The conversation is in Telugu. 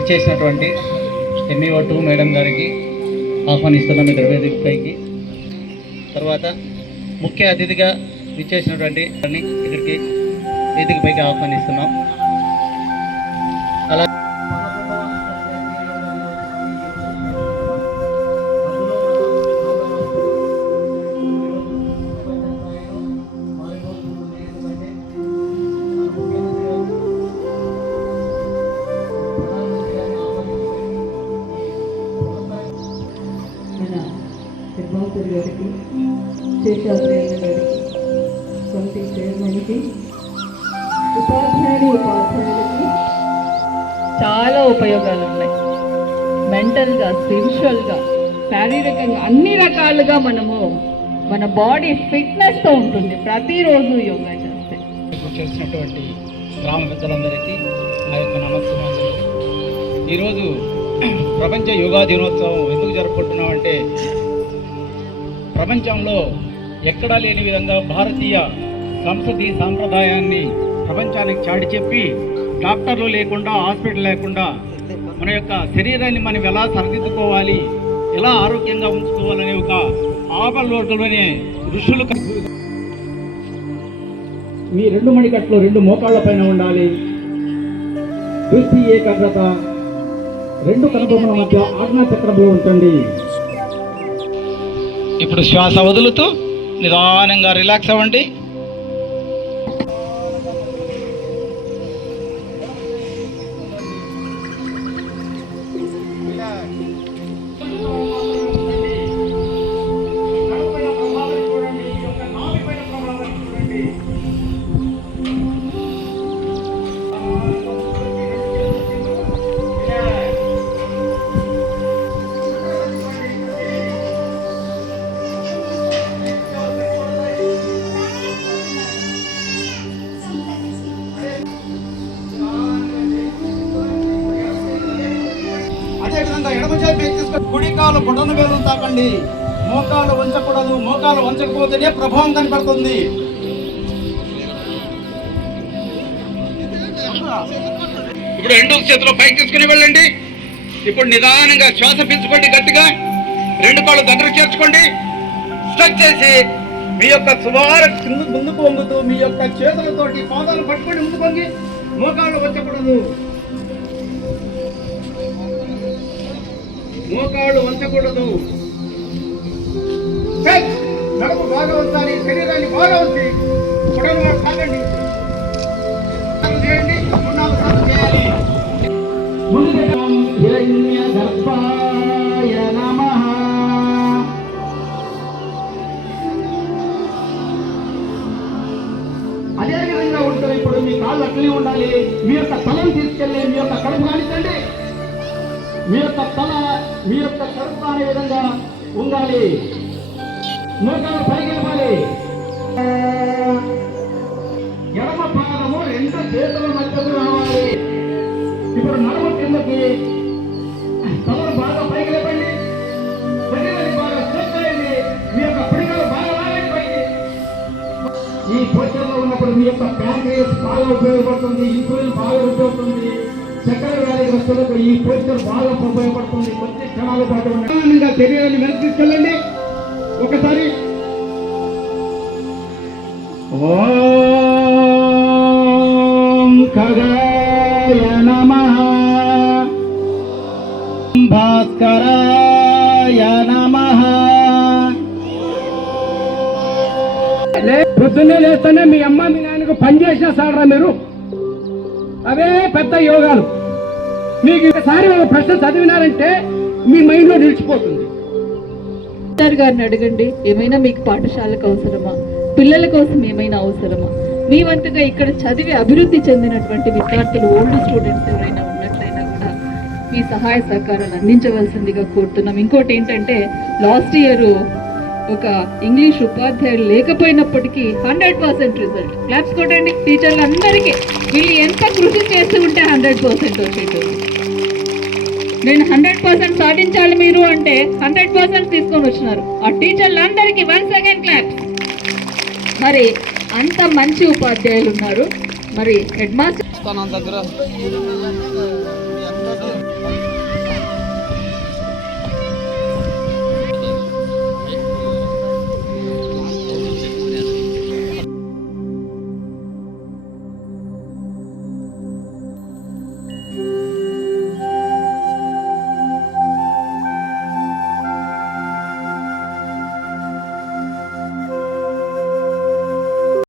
ఇచ్చేసినటువంటి MEO2 మేడం గారికి ఆహ్వానిస్తున్నాం ఇక్కడ వేదికపైకి. తర్వాత ముఖ్య అతిథిగా ఇచ్చేసినటువంటి ఇక్కడికి వేదికపైకి ఆహ్వానిస్తున్నాం. అలా హెడ్మాస్టర్ గారికి, శేషాద్రి అన్న గారికి, కమిటీ చైర్మన్కి, ఉపాధ్యాయులకి చాలా ఉపయోగాలు ఉన్నాయి. మెంటల్గా, స్పిరిచువల్గా, శారీరకంగా అన్ని రకాలుగా మనము మన బాడీ ఫిట్నెస్తో ఉంటుంది ప్రతిరోజు యోగా చేస్తే. చేసినటువంటి గ్రామ పెద్దలందరికీ నా యొక్క నమస్కారాలు. ఈరోజు ప్రపంచ యోగా దినోత్సవం ఎందుకు జరుపుకుంటున్నామంటే, ప్రపంచంలో ఎక్కడా లేని విధంగా భారతీయ సంస్కృతి సాంప్రదాయాన్ని ప్రపంచానికి చాటి చెప్పి, డాక్టర్లు లేకుండా, హాస్పిటల్ లేకుండా మన యొక్క శరీరాన్ని మనం ఎలా సరిదిద్దుకోవాలి, ఎలా ఆరోగ్యంగా ఉంచుకోవాలనే ఒక ఆపలోటులోనే ఋషులు మీ 2 మణికట్లు 2 మోకాళ్ళ పైన ఉండాలి. దృష్టి ఏకాగ్రత 2 కనుబొమ్మల మధ్య ఆజ్ఞా చక్రంలో ఉంటుంది. ఇప్పుడు శ్వాస వదులుతూ నిదానంగా రిలాక్స్ అవ్వండి. అదేవిధంగా ఎడమ చేతి తీసుకొని కుడి కాలు బొటన వేలు తాకండి. మోకాలు వంచకూడదు. మోకాలు వంచకపోతేనే ప్రభావం కనపడుతుంది. ఇప్పుడు 2 చేతులు పైకి తీసుకుని వెళ్ళండి. ఇప్పుడు నిదానంగా శ్వాస పీల్చుకోండి గట్టిగా. 2 కాళ్ళు దగ్గర చేర్చుకోండి. స్ట్రెచ్ చేసి మీ యొక్క సుమారు ముందుకు వంగుతూ మీ యొక్క చేతులతోటి పాదాలు పట్టుకొని ముందుకు వంగి, మోకాళ్ళు వంచకూడదు. మోకాళ్ళు వంచకూడదు. నడుము బాగా ఉంచాలి. శరీరాన్ని బాగా ఉంచి పొడవుగా సాగండి. చేయండి. 3 సార్లు చేయాలి. హిరణ్యగర్భాయ నమః. అదే విధంగా ఉంటుంది. ఇప్పుడు మీ కాళ్ళు అట్లనే ఉండాలి. మీ యొక్క తలను తీసుకెళ్ళి మీ యొక్క కడుపు కానిచ్చండి. మీ యొక్క తల మీ యొక్క కడుపు అనే విధంగా ఉండాలి. మోకాలు పైకి ఇవ్వాలి. ఎడమ పాదము 2 చేతుల మధ్యకు రావాలి. ఇప్పుడు నడుము కిందకి, తలను బాగా పైకి లేపండి. శరీరాన్ని బాగా స్ట్రెచ్ చేయండి. మీ యొక్క పిడికలు బాగా లాగండి పైకి. ఈ పోస్చర్లో ఉన్నప్పుడు మీ యొక్క ప్యాంక్రియాస్ బాగా ఉపయోగపడుతుంది. ఇన్సులిన్ బాగా ఉపయోగపడుతుంది. చక్కెర వ్యాధిగ్రస్తులకు ఈ పోస్చర్ బాగా ఉపయోగపడుతుంది. కొద్ది క్షణాల పాటు నిదానంగా శరీరాన్ని వెనక్కి తీసుకెళ్ళండి. ఒకసారి ఓం ఖగాయ నమః, భాస్కరాయ నమః. పొద్దున్నే లేస్తేనే మీ అమ్మ మీ నాన్నకు పని చేసినా సాడరా మీరు? అవే పెద్ద యోగాలు. మీకు ఒకసారి ఒక ప్రశ్న చదివినారంటే మీ మైండ్లో నిలిచిపోతుంది. గారిని అడగండి, ఏమైనా మీకు పాఠశాలకు అవసరమా, పిల్లల కోసం ఏమైనా అవసరమా? మీ వంతుగా ఇక్కడ చదివి అభివృద్ధి చెందినటువంటి విద్యార్థులు, ఓల్డ్ స్టూడెంట్స్ ఎవరైనా ఉన్నట్లయినా కూడా మీ సహాయ సహకారాలు అందించవలసిందిగా కోరుతున్నాం. ఇంకోటి ఏంటంటే, లాస్ట్ ఇయర్ ఒక ఇంగ్లీష్ ఉపాధ్యాయులు లేకపోయినప్పటికీ 100% రిజల్ట్. క్లాప్స్ కొట్టండి టీచర్లు అందరికీ. వీళ్ళు ఎంత కృషి చేస్తూ ఉంటే 100% వచ్చేది. నేను 100% సాధించాలి మీరు అంటే 100% తీసుకొని వచ్చినారు. ఆ టీచర్లందరికీ వన్స్ అగైన్ క్లాప్స్. మరి అంత మంచి ఉపాధ్యాయులు ఉన్నారు. మరి హెడ్ మాస్టర్ దగ్గర